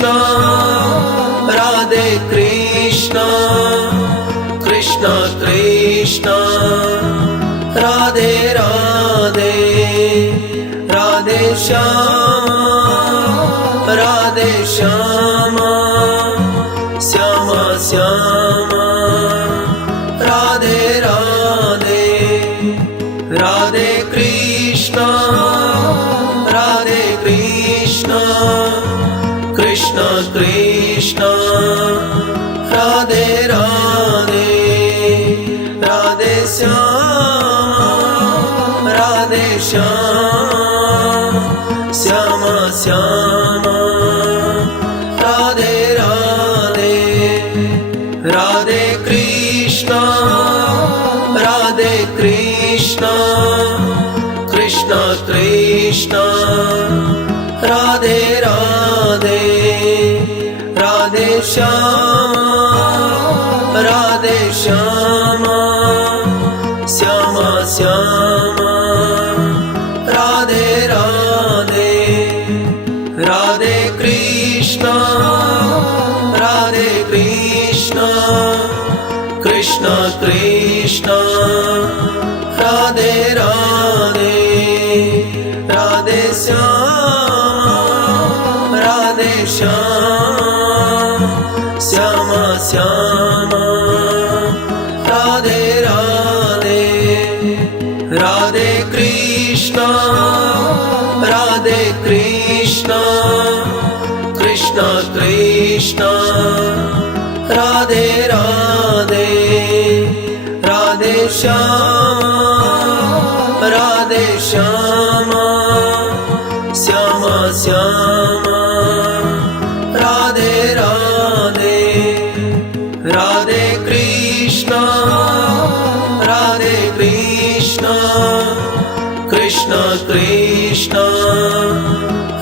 Krishna, Radhe Krishna, Krishna Krishna, Radhe Radhe, Radhe Shyama, Radhe Shyama, Shyama Shyama, Radhe Radhe, Radhe Krishna, Radhe Krishna, Krishna Krishna, Radhe Radhe, Radhe Shyama, Radhe Shyama, Shyama Shyama, Radhe Radhe, Radhe Krishna, Radhe Krishna, Krishna Krishna, Radhe Radhe, Radhe Shyama, Radhe Shyama, Shyama Shyama, Radhe Radhe, Radhe Krishna, Radhe Krishna, Krishna Krishna, Radhe Radhe, Radhe Shyama, Radhe Shyama, Shyama Shyama, Radhe Radhe, Radhe Krishna, Radhe Krishna, Krishna Krishna, Radhe Radhe, Radhe Shyama, Radhe Shyama, Shyama Shyama, Radhe Radhe, Radhe Krishna, Radhe Krishna, Krishna Krishna,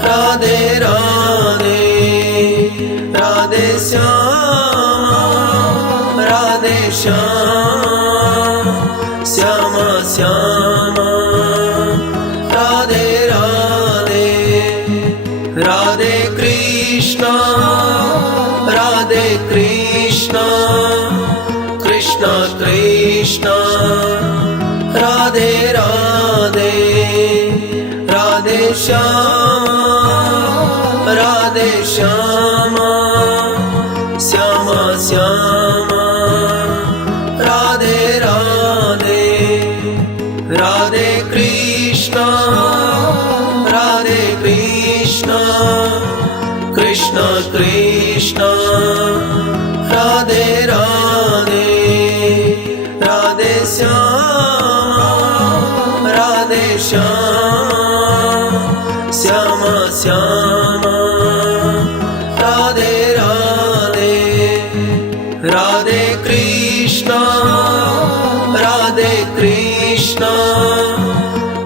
Radhe Radhe, Radhe Shyama, Radhe Shyama, Shyama Shyama, Radhe Radhe, Radhe Krishna, Radhe Krishna, Krishna Krishna, Radhe Radhe, Radhe Shyama, Radhe Shyama, Shyama Shyama, Radhe Radhe, Radhe Krishna, Radhe Krishna, Krishna Krishna, Radhe Radhe, Radhe Shyama, Radhe Shyama, Shyama Shyama, Radhe Radhe, Radhe Krishna, Radhe Krishna,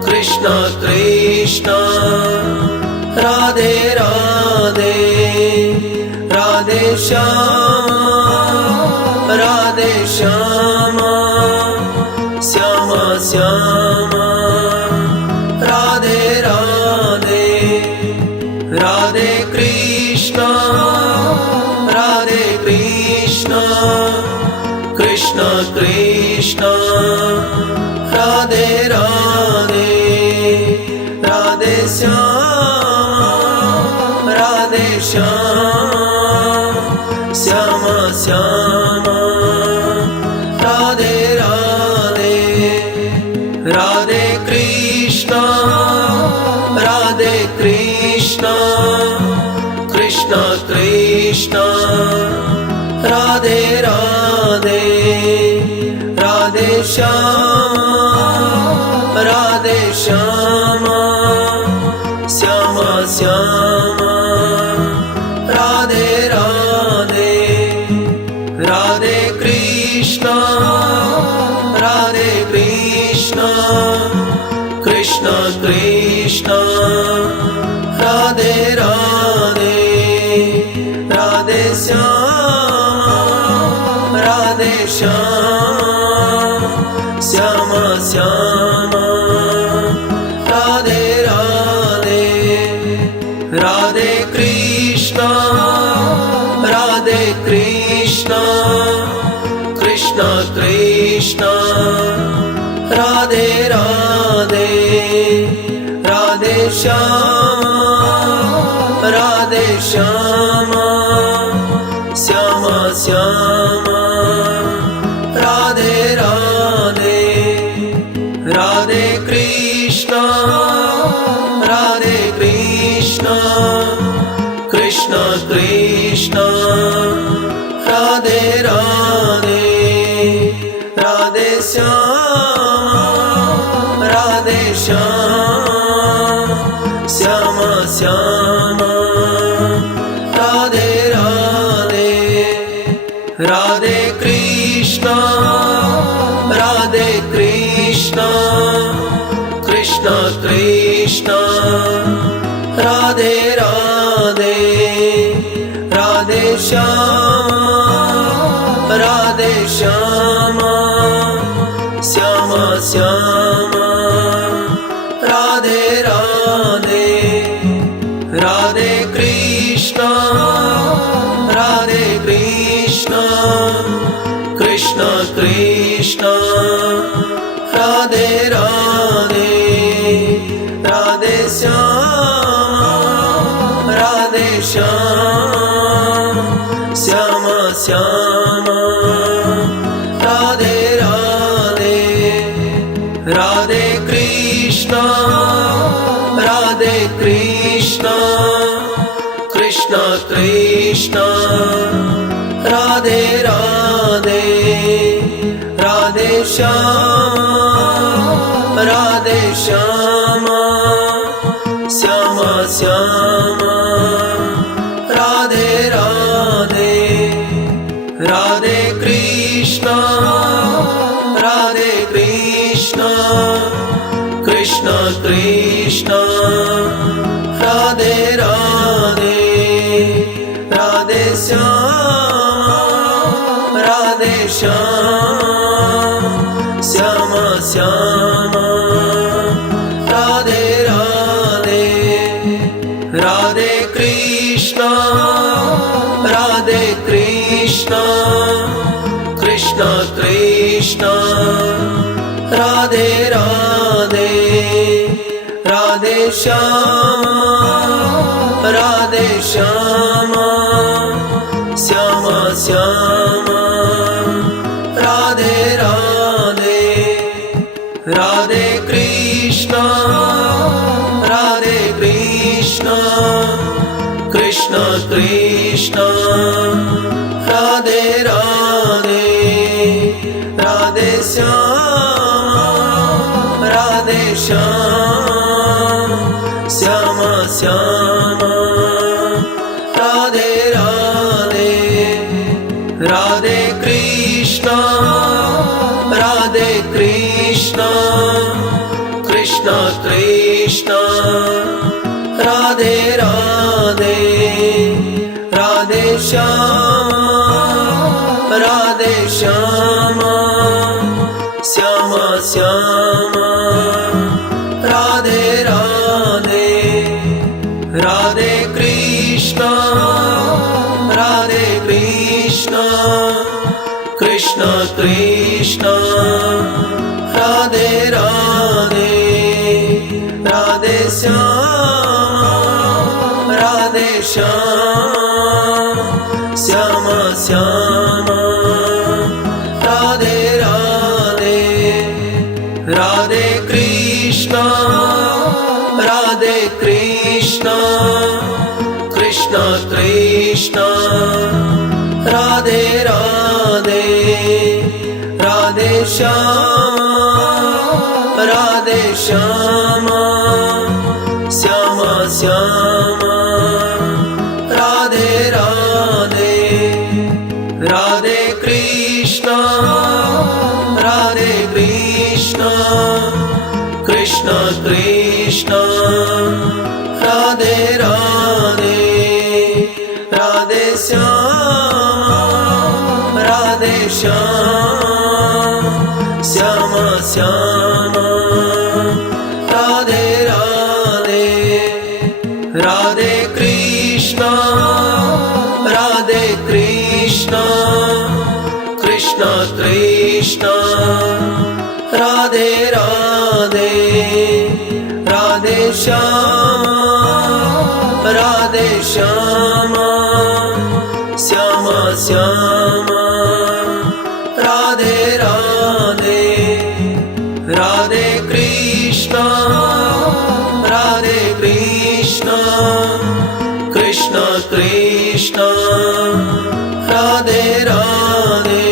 Krishna Krishna, Radhe Radhe, Radhe Shyama, Radhe Shyama, Shyama Shyama, Radhe Radhe, Radhe Krishna, Radhe Krishna, Krishna Krishna, Radhe Radhe, Radhe Shyama, Radhe Shyama, Shyama Shyama, Radhe Radhe, Radhe Krishna, Radhe Krishna, Krishna Krishna, Radhe Radhe, Radhe Shyama, Radhe Shyama, Shyama Shyama, Radhe Radhe, Radhe Krishna, Radhe Krishna, Krishna Krishna, Radhe Radhe, Radhe Shyama, Radhe Shyama, Shyama Shyama, Radhe Radhe, Radhe Krishna, Krishna Krishna Radhe Radhe Radhe Shyama Radhe Shyama Shyama Shyama Radhe Radhe Radhe Krishna Radhe Krishna Krishna Krishna Radhe Radhe Radhe Shyama Radhe Shyama Shyama Shyama Radhe Radhe Radhe Krishna Radhe Krishna Krishna Krishna Radhe Radhe Radhe Shyama Radhe Shyama Shyama Shyama Radhe Radhe Radhe Krishna Radhe Krishna Krishna Krishna Radhe Radhe Radhe Shyama Radhe Shyama Shyama Shyama Radhe Radhe Radhe Krishna Radhe Krishna Krishna Krishna Radhe Radhe Radhe Shyama Radhe Shyama Shyama Shyama Radhe Radhe Radhe Krishna Radhe Krishna Krishna Krishna Radhe Radhe Radhe Shyama Radhe Shyama Shyama Shyama Radhe Radhe Radhe Krishna Radhe Krishna Krishna Krishna Radhe Radhe Radhe Shyama Radhe Shyama Shyama Shyama Radhe Radhe Radhe Krishna Radhe Krishna Krishna Krishna Radhe Radhe Radhe Shyama Radhe Shyama Shyama Shyama Radhe Radhe Radhe Krishna Radhe Krishna Krishna Krishna Radhe Radhe Radhe Shyama Radhe Shyama Shyama Shyama Radhe Radhe Radhe Krishna Radhe Krishna Krishna Krishna Radhe Radhe Radhe Shyama Radhe Shyama Shyama Shyama Radhe Radhe Radhe Krishna Radhe Krishna Krishna Krishna Radhe Radhe Radhe Shyama Radhe Shyama Shyama Shyama Radhe Radhe Radhe Krishna Radhe Krishna Krishna Krishna Radhe Radhe Radhe Shyama Radhe Shyama Shyama Shyama Radhe Radhe Radhe Krishna Radhe Krishna Krishna Krishna Radhe Radhe Radhe Shyama Radhe Shyama Shyama Shyama Radhe Radhe Radhe Krishna Radhe Krishna Krishna Krishna Radhe Radhe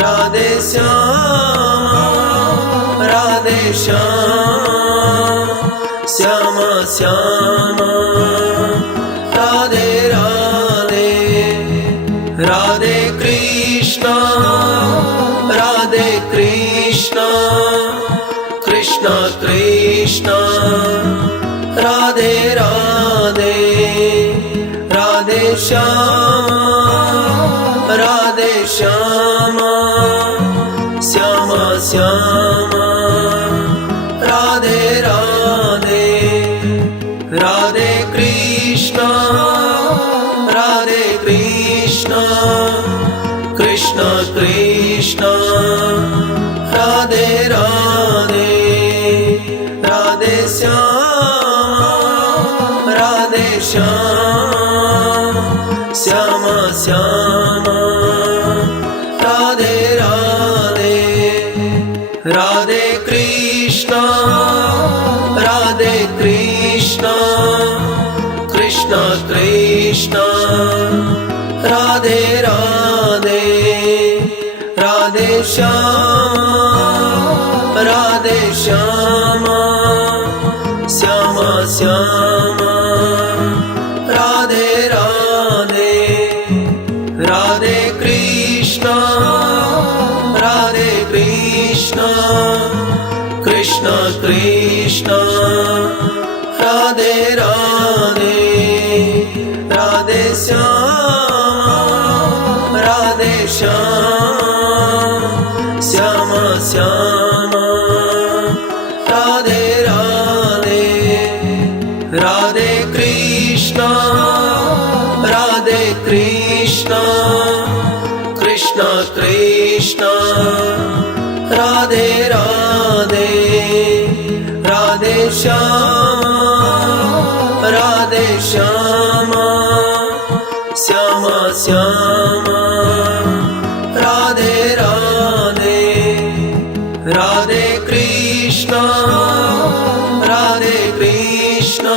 Radhe Shyama Radhe Shyama Shyama Shyama Radhe Radhe Radhe Krishna Radhe Krishna Krishna Krishna Radhe Radhe Radhe Shyama Radhe Shyama Shyama Shyama Radhe Radhe Radhe Krishna Radhe Krishna Krishna Krishna Radhe Radhe Radhe Shyama Radhe Shyama Shyama Shyama Radhe Radhe Radhe Krishna Radhe Krishna Krishna Krishna Radhe Radhe Radhe Shyama Radhe Shyama Shyama Shyama Radhe Radhe Radhe Krishna Radhe Krishna Krishna Krishna Radhe Radhe Radhe Shyama Radhe Shyama Shyama Shyama Radhe Radhe Radhe Krishna Radhe Krishna Krishna Krishna Radhe Radhe Radhe Shyama Radhe Shyama Shyama Shyama Radhe Radhe Radhe Krishna Radhe Krishna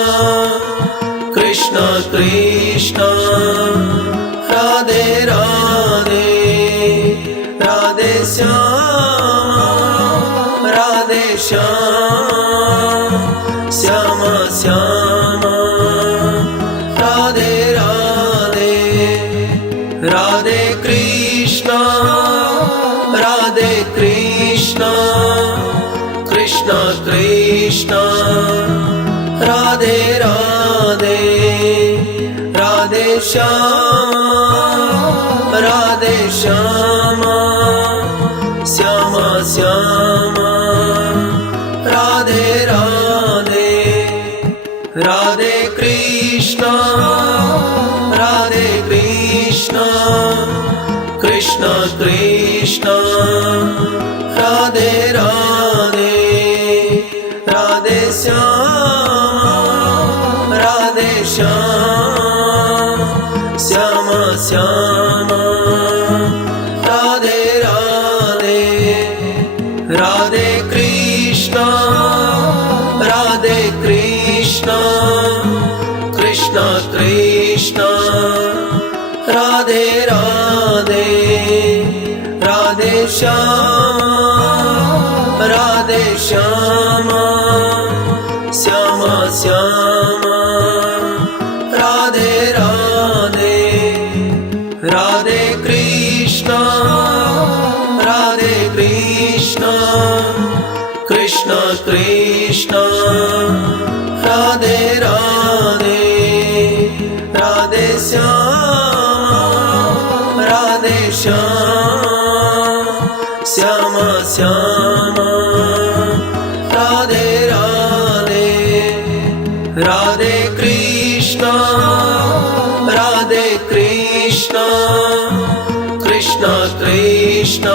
Krishna Krishna Radhe Radhe Radhe Shyama Radhe Shyama Shyama Shyama Radhe Radhe Radhe Krishna Radhe Krishna Krishna Krishna Radhe Radhe Radhe Shyama Radhe Shyama Shyama Shyama Radhe Radhe Radhe Krishna Radhe Krishna Krishna Krishna Radhe Radhe Radhe Shyama Radhe Shyama Shyama Shyama Radhe Radhe Radhe Krishna Radhe Krishna Krishna Krishna Radhe Radhe Radhe Shyama Radhe Shyama Shyama Shyama Radhe Radhe Radhe Krishna Radhe Krishna Krishna Krishna Radhe Radhe Radhe Shyama Radhe Shyama Shyama Shyama Radhe Radhe Radhe Krishna Radhe Krishna Krishna Krishna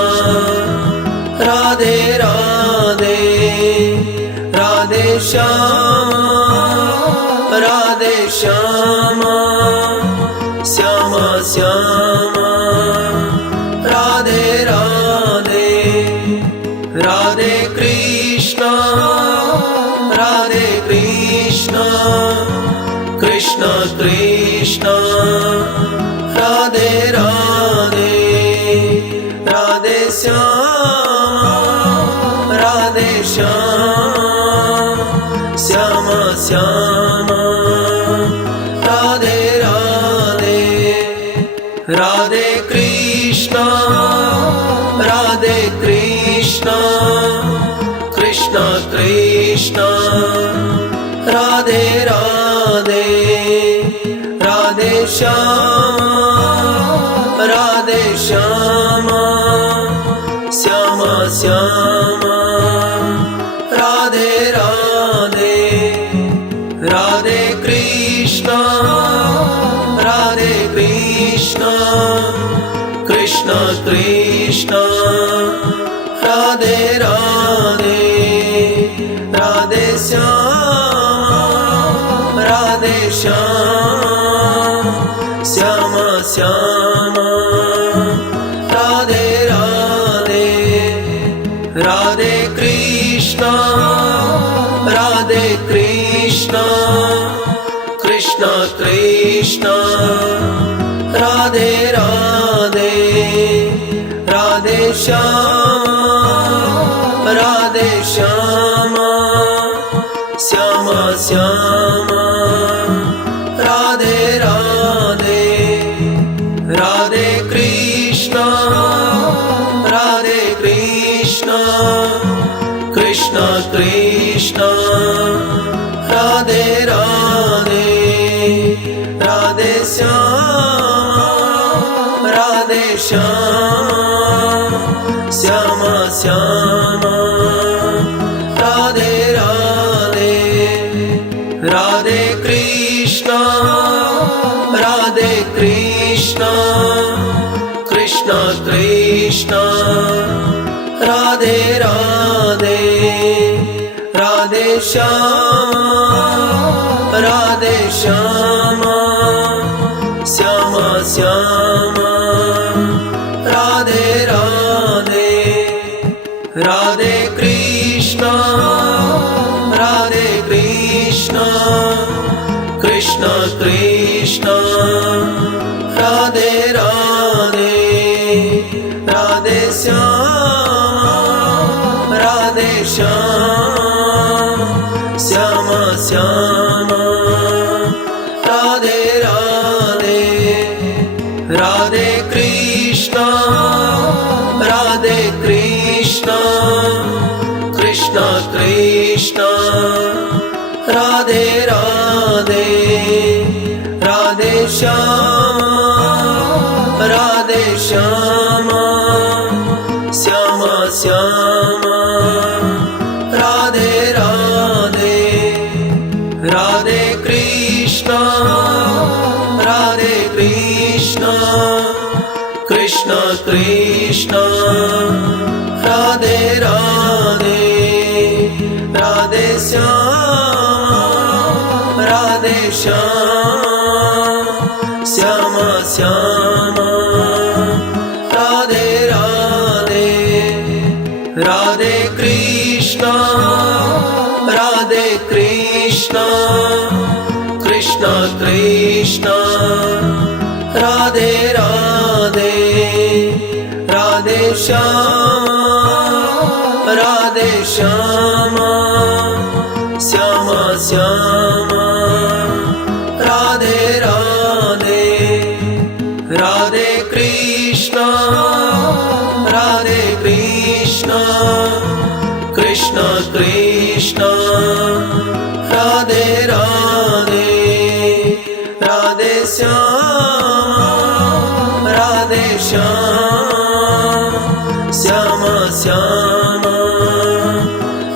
Radhe Radhe Radhe Shyama Radhe Shyama Shyama Shyama Radhe Radhe Radhe Krishna Radhe Krishna Krishna Krishna Radhe Radhe Radhe Shyama Radhe Shyama Shyama Shyama Radhe Radhe Radhe Krishna Radhe Krishna Krishna Krishna Radhe Radhe Radhe Shyama Radhe Shyama Shyama Shyama Radhe Radhe Radhe Krishna Radhe Krishna Krishna Krishna Radhe Radhe Radhe Shyama Radhe Shyama Shyama Shyama Radhe Radhe Radhe Krishna Radhe Krishna Krishna Krishna Radhe Radhe Radhe Shyama Radhe Shyama Shyama Shyama Radhe Radhe Radhe Krishna Radhe Krishna Krishna Krishna Radhe Radhe Radhe Shyama Radhe Shyama Shyama Shyama Radhe Radhe Radhe Krishna Radhe Krishna Krishna Krishna Radhe Radhe Radhe Shyama Radhe Shyama Shyama Shyama Radhe Radhe Radhe Krishna Radhe Krishna Krishna Krishna Radhe Radhe Radhe Shyama Radhe Shyama Shyama Shyama Radhe Radhe Radhe Krishna Radhe Krishna Krishna Krishna Radhe Radhe Radhe Shyama Radhe Shyama Shyama Shyama Radhe Radhe Radhe Krishna Radhe Krishna Krishna Krishna Radhe Radhe Radhe Shyama Radhe Shyama Shyama Shyama Radhe Radhe Radhe Krishna Radhe Krishna Krishna Krishna Radhe Radhe Radhe Shyama Radhe Shyama Shyama Shyama Radhe Radhe Radhe Krishna Radhe Krishna Krishna Krishna Radhe Radhe Radhe Shyama Radhe Shyama Shyama Shyama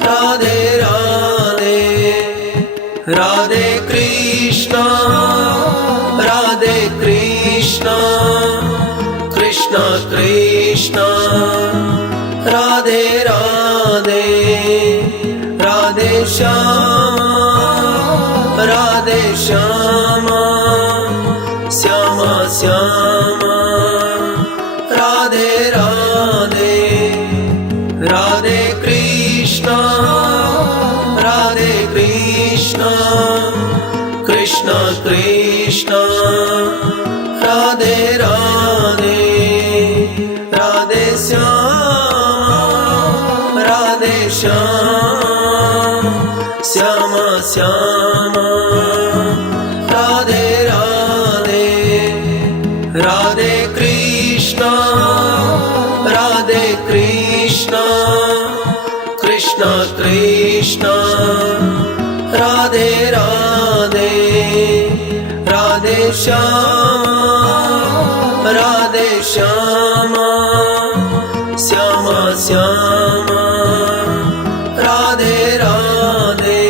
Radhe Radhe Radhe Krishna Radhe Krishna Krishna Krishna Krishna Radhe Radhe Radhe Shyama Radhe Shyama Shyama Shyama Radhe Radhe Radhe Krishna Radhe Krishna Krishna Krishna Radhe Radhe Radhe Shyama Radhe Shyama Shyama Shyama Radhe Radhe Radhe Krishna Radhe Krishna Krishna Krishna Radhe Radhe Radhe Shyama Radhe Shyama Shyama Shyama Radhe Radhe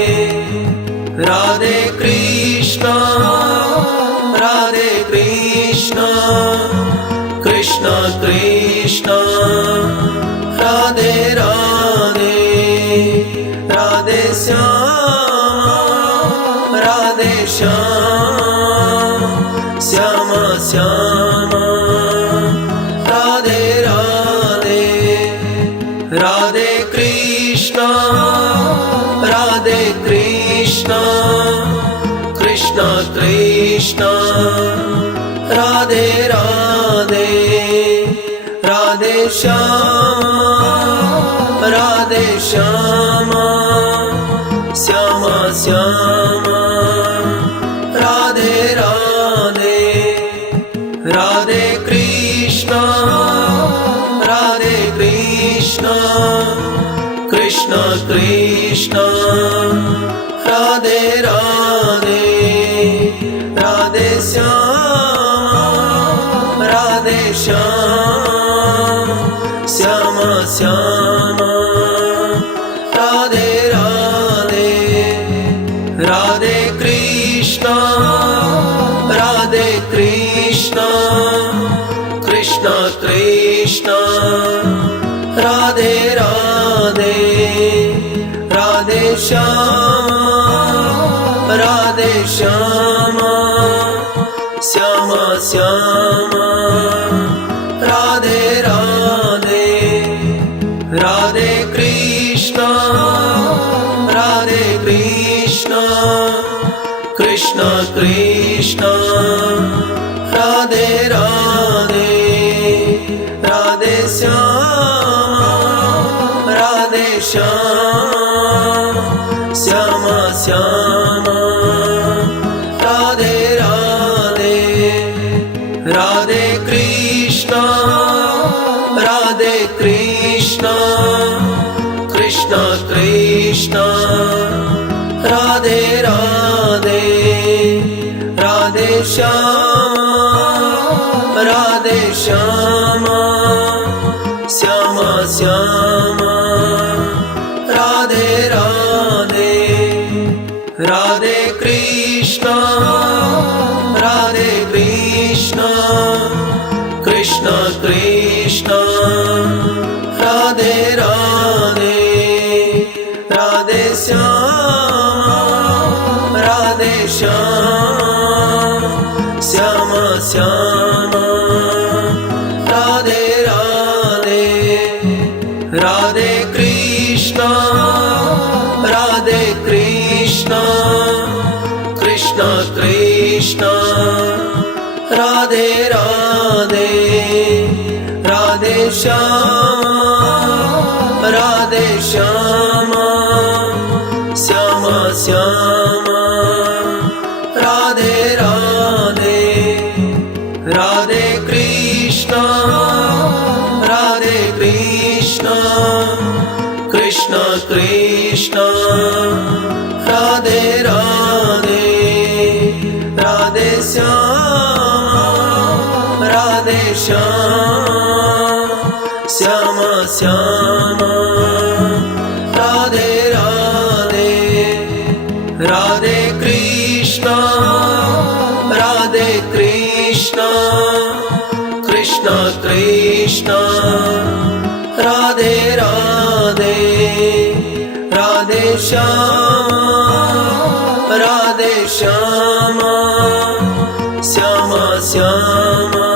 Radhe Krishna Radhe Krishna Krishna Krishna Radhe Radhe Radhe Shyama Radhe Shyama Shyama Shyama Radhe Radhe Radhe Krishna Radhe Krishna Krishna Krishna Radhe Radhe Radhe Shyama Radhe Shyama Shyama Shyama Radhe Radhe Radhe Krishna Radhe Krishna Krishna Krishna Radhe Radhe Radhe Shyama Radhe Shyama Shyama Shyama Radhe Radhe Radhe Krishna Radhe Krishna Krishna Krishna Radhe Radhe Radhe Shyama Radhe Shyama Shyama Shyama Radhe Radhe Radhe Krishna Radhe Krishna Krishna Krishna Radhe Radhe Radhe Shyama Radhe Shyama Shyama Shyama Radhe Radhe Radhe Krishna Radhe Krishna Krishna Krishna Radhe Radhe Radhe Shyama Radhe Shyama Shyama Shyama Radhe Radhe Radhe Krishna Radhe Krishna Krishna Krishna Radhe Radhe Radhe Shyama Radhe Shyama Shyama Shyama Radhe Radhe Radhe Krishna Radhe Krishna Krishna Krishna Radhe Radhe Radhe Shyama Radhe Shyama Shyama Shyama Radhe Radhe Radhe Krishna Radhe Krishna Krishna Krishna Radhe Radhe Radhe Shyama Radhe Shyama Shyama Shyama Radhe Radhe Radhe Krishna Radhe Krishna Krishna Krishna Krishna Radhe Radhe Radhe Shyama Radhe Shyama Shyama Shyama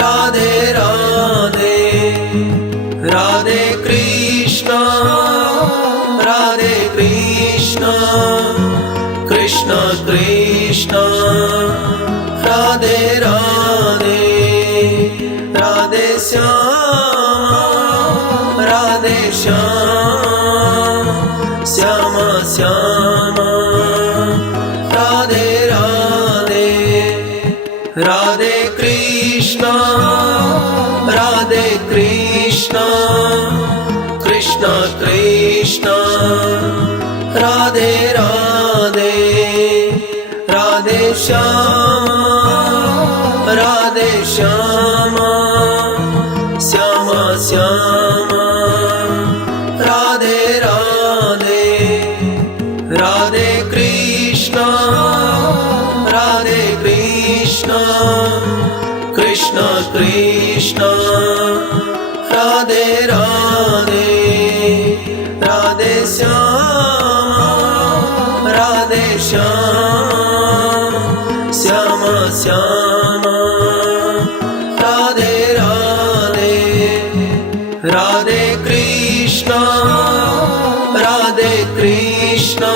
Radhe Radhe Radhe Krishna Radhe Krishna Krishna Krishna Radhe Radhe Radhe Shyama Radhe Shyama Shyama Shyama Radhe Radhe Radhe Krishna Radhe Krishna Krishna Krishna Radhe Radhe Radhe Shyama Radhe Shyama Shyama Shyama Radhe Radhe Radhe Krishna Radhe Krishna Krishna Krishna Radhe Radhe Radhe Shyama Radhe Shyama Shyama Shyama Radhe Radhe Radhe Krishna Radhe Krishna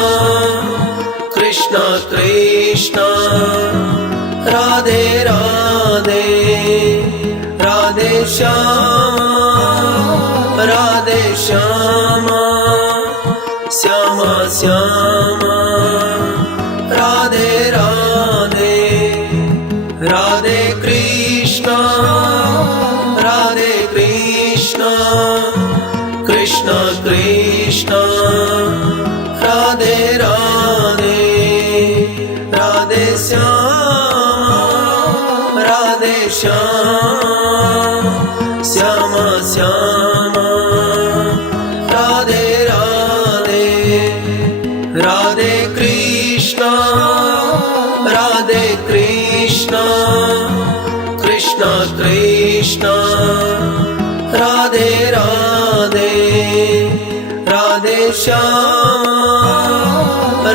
Krishna Krishna Radhe Radhe Radhe Shyama Radhe Shyama Shyama Shyama Radhe Radhe Radhe Krishna Radhe Krishna Krishna Krishna Radhe Radhe Radhe Shyama Radhe Shyama Shyama Shyama Radhe Radhe Radhe Krishna Radhe Krishna Krishna Krishna Radhe Radhe Radhe Shyama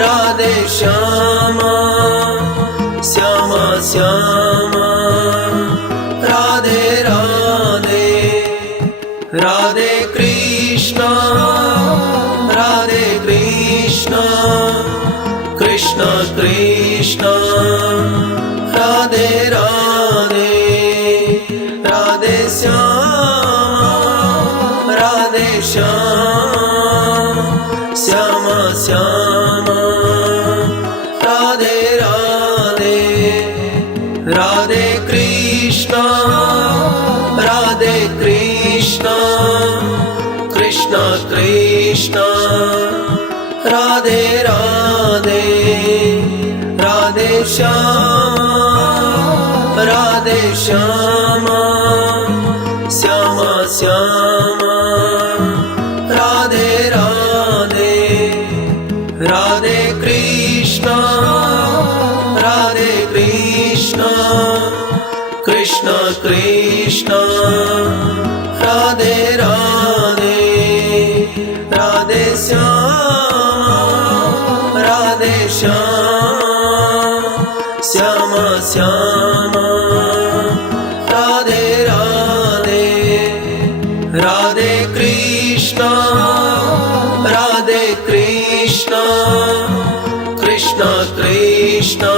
Radhe Shyama Shyama Shyama Radhe Radhe Radhe Krishna Radhe Krishna Krishna Krishna Radhe Radhe Radhe Shyama Radhe Shyama Shyama Shyama Radhe Radhe Radhe Krishna Radhe Krishna Krishna Krishna Radhe Radhe Radhe Shyama Radhe Shyama Shyama Shyama Radhe Radhe Radhe Krishna Radhe Krishna Krishna Krishna Radhe Radhe Radhe Shyama Radhe Shyama Shyama Shyama Radhe Radhe Radhe Krishna Radhe Krishna Krishna Krishna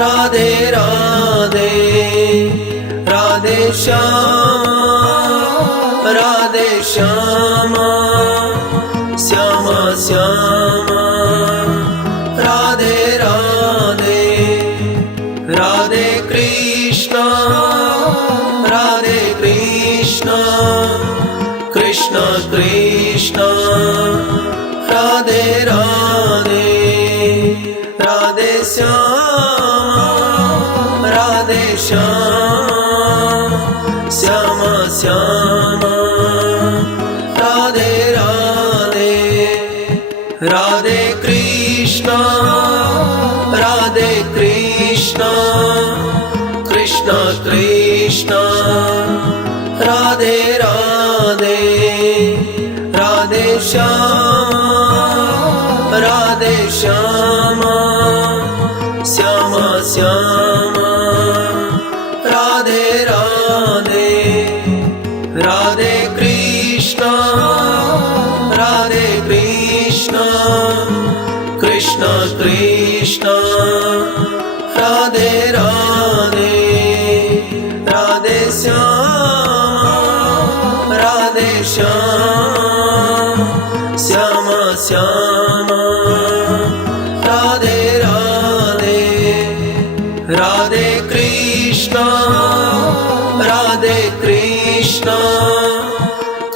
Radhe Radhe Radhe Shyama Radhe Shyama Shyama Shyama Radhe Radhe Radhe Krishna Radhe Krishna Krishna Krishna Radhe Radhe Radhe Shyama Radhe Shyama Shyama Shyama Radhe Radhe Radhe Krishna Radhe Krishna Krishna Krishna Radhe Radhe Radhe Shyama Radhe Shyama Shyama Shyama Radhe Radhe Radhe Krishna Radhe Krishna Krishna Krishna Radhe Radhe Radhe Shyama Radhe Shyama Shyama Shyama Radhe Radhe Radhe Krishna Radhe Krishna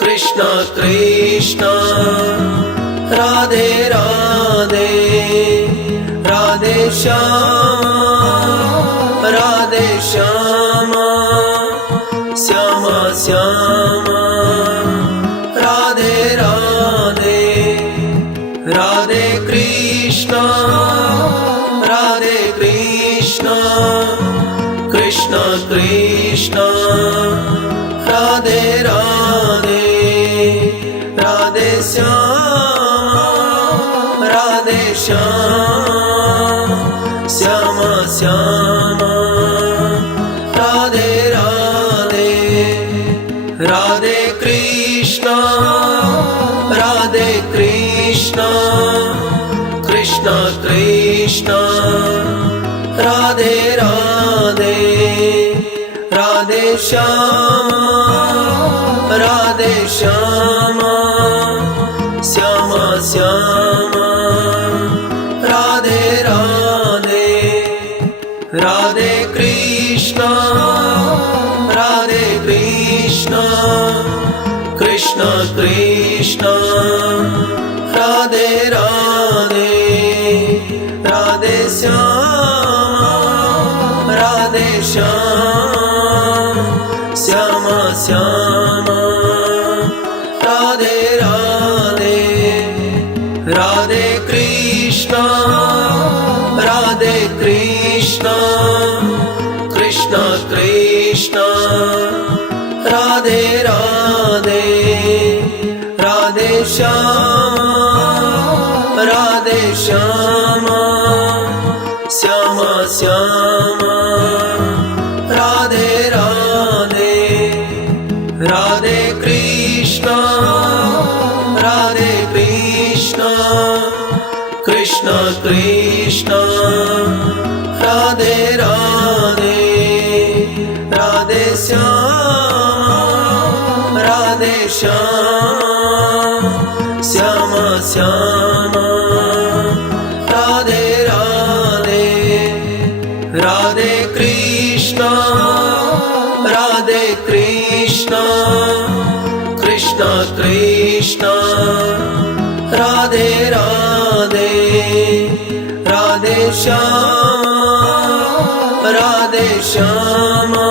Krishna Krishna Radhe Radhe Radhe Shyama Radhe Shyama Shyama Shyama Radhe Radhe Radhe Krishna Radhe Krishna Krishna Krishna Radhe Radhe Radhe Shyama Radhe Shyama Shyama Shyama Radhe Radhe Radhe Krishna Radhe Krishna Krishna Krishna Radhe Radhe Radhe Shyama Radhe Shyama Shyama Shyama Radhe Radhe Radhe Krishna Radhe Krishna Krishna Krishna Radhe Radhe Radhe Shyama Radhe Shyama Shyama Shyama Radhe Radhe Radhe Krishna Radhe Krishna Krishna Krishna Radhe Radhe Radhe Shyama Radhe Shyama Shyama Shyama Radhe Radhe Radhe Krishna Radhe Krishna Krishna Krishna Radhe Radhe Radhe Shyama Radhe Shyama Shyama Shyama Radhe Radhe Radhe Krishna Radhe Krishna Krishna Krishna Radhe Radhe Radhe Shyama Radhe Shyama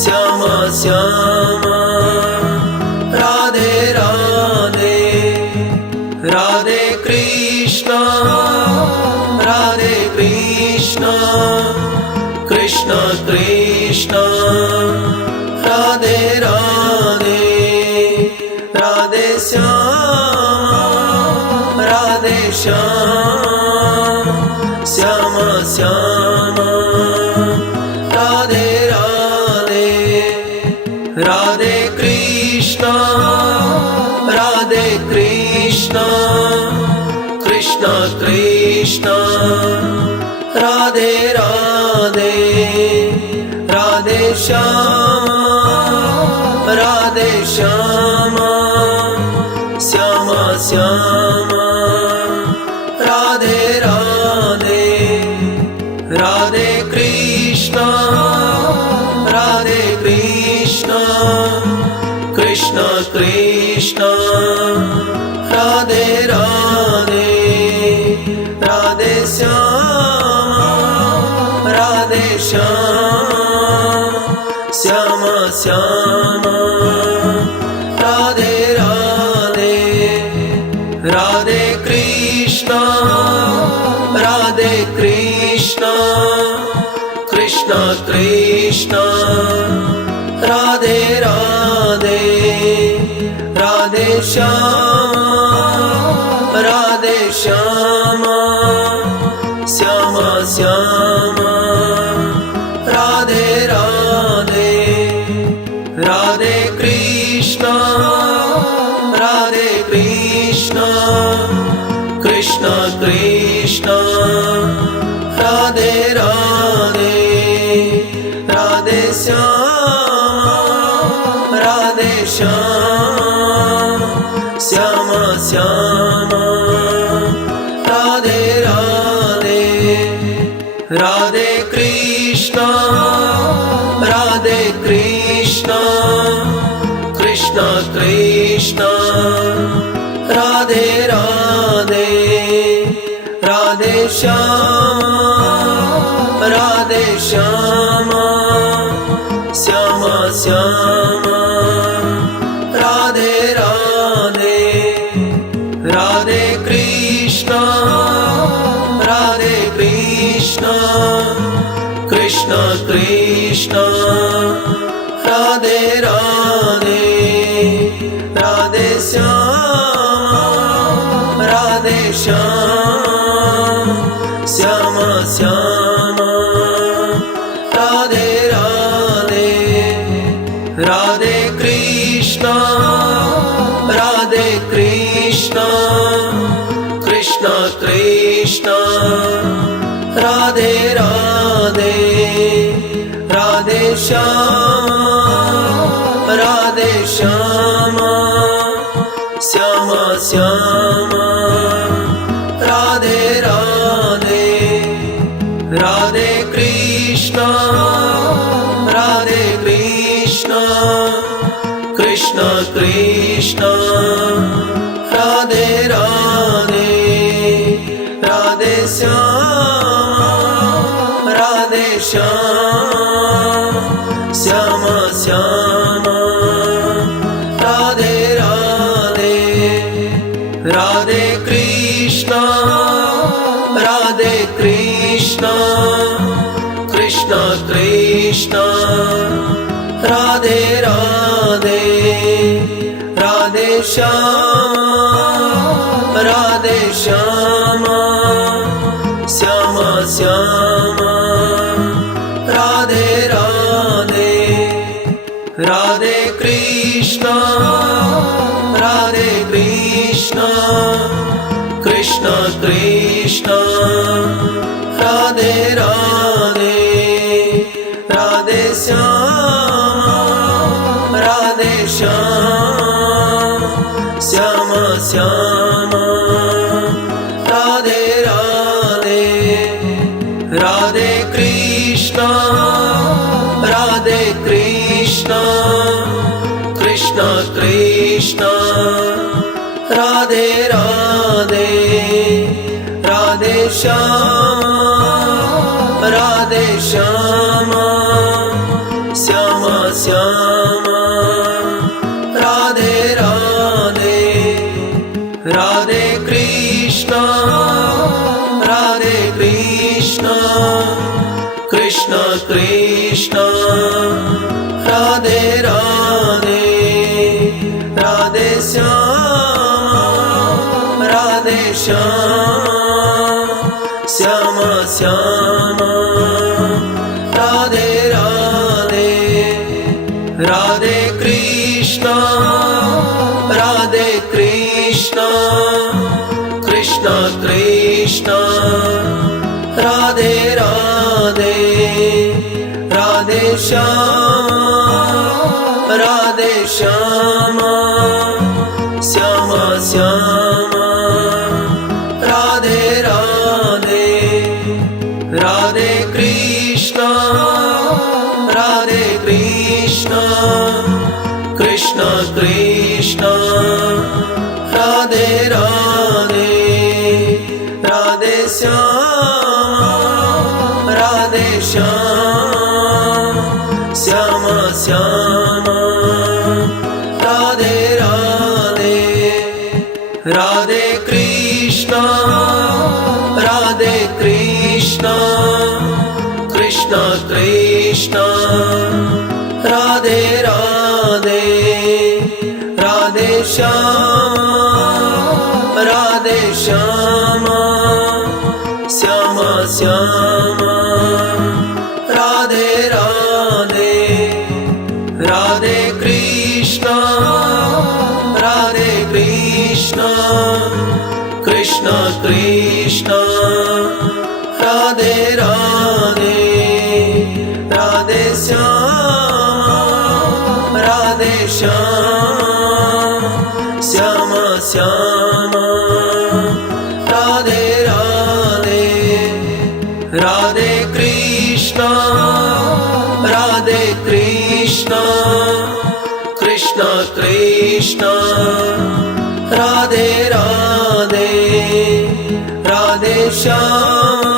Shyama Shyama Radhe Radhe Radhe Krishna Radhe Krishna Krishna Krishna Radhe Radhe Radhe Shyama Radhe Shyama Shyama Shyama Radhe Radhe Radhe Krishna Radhe Krishna Krishna Krishna Radhe Radhe Radhe Shyama Radhe Shyama Shyama Shyama Radhe Radhe Radhe Krishna Radhe Krishna Krishna Krishna Radhe Radhe Radhe Shyama Radhe Shyama Shyama Shyama Radhe Radhe Radhe Krishna Radhe Krishna Krishna Krishna Krishna Radhe Radhe Radhe Shyama Radhe Shyama Shyama Shyama Radhe Radhe Radhe Krishna Radhe Krishna Krishna Krishna Radhe Radhe Radhe Shyama Radhe Shyama Shyama Shyama Radhe Radhe Radhe Krishna Radhe Krishna Krishna Krishna Radhe Radhe Radhe Shyama Radhe Shyama Shyama Shyama Radhe Radhe Radhe Krishna Radhe Krishna Krishna Krishna Radhe Radhe Radhe Shyama Radhe Shyama Shyama Shyama Radhe Radhe Radhe Krishna Radhe Krishna Krishna Krishna Radhe Radhe Radhe Shyama Radhe Shyama Shyama Shyama Radhe Radhe Radhe Krishna Radhe Krishna Krishna Krishna Radhe Radhe Radhe Shyama Radhe Shyama Shyama Shyama Radhe Radhe Radhe Krishna Radhe Krishna Krishna Krishna Radhe Radhe Radhe Shyama Radhe Shyama Shyama Shyama Radhe Radhe Radhe Krishna Radhe Krishna Krishna Krishna Radhe Radhe Radhe Shyama Radhe Shyama Shyama Shyama Radhe Radhe Radhe Krishna Radhe Krishna Krishna Krishna Radhe Radhe Radhe Shyama Radhe Shyama Shyama Shyama Radhe Radhe Radhe Krishna Radhe Krishna Krishna Krishna Radhe Radhe Radhe Shyama Radhe Shyama Shyama Shyama Radhe Radhe Radhe Krishna Radhe Krishna Krishna Krishna Radhe Radhe Radhe Shyama Radhe Shyama Shyama Shyama Radhe Radhe Radhe Krishna Radhe Krishna Krishna Krishna Radhe Radhe Radhe Shyama Radhe Shyama Shyama Shyama Radhe Radhe Radhe Krishna Radhe Krishna Krishna Krishna Krishna Radhe Radhe Radhe Shyama Radhe Shyama Shyama Shyama Radhe Radhe Radhe Krishna Radhe Krishna Krishna Krishna Radhe Radhe Radhe Shyama Radhe Shyama Shyama Shyama Radhe Radhe Radhe Krishna Radhe Krishna Krishna Krishna Radhe Radhe Radhe Shyama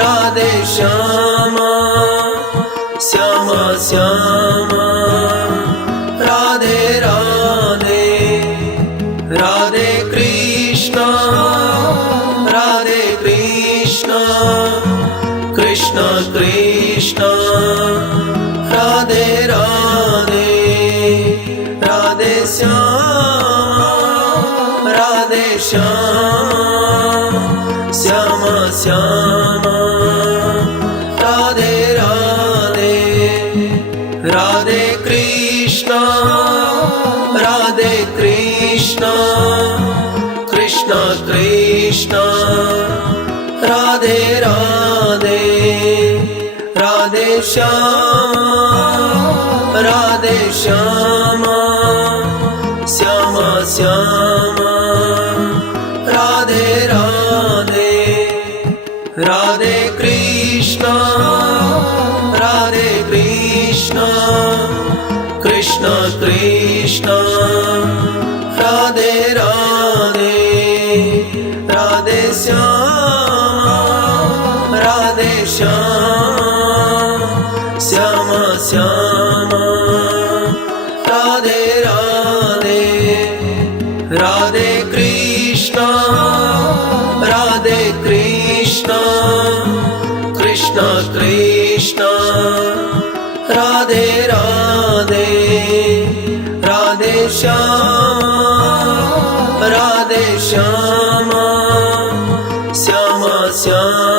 Radhe Shyama Shyama Shyama Radhe Radhe Radhe Krishna Radhe Krishna Krishna Krishna Radhe Radhe Radhe Shyama Radhe Shyama Shyama Shyama Radhe Radhe Radhe Krishna Radhe Krishna Krishna Krishna Radhe Radhe Radhe Shyama Radhe Shyama Shyama Shyama Radhe Radhe Radhe Krishna Radhe Krishna Krishna Krishna Radhe Radhe Radhe Shyama Radhe Shyama Shyama Shyama Radhe Radhe Radhe Krishna Radhe Krishna Krishna Krishna Radhe Radhe Radhe Shyama Radhe Shyama Shyama Shyama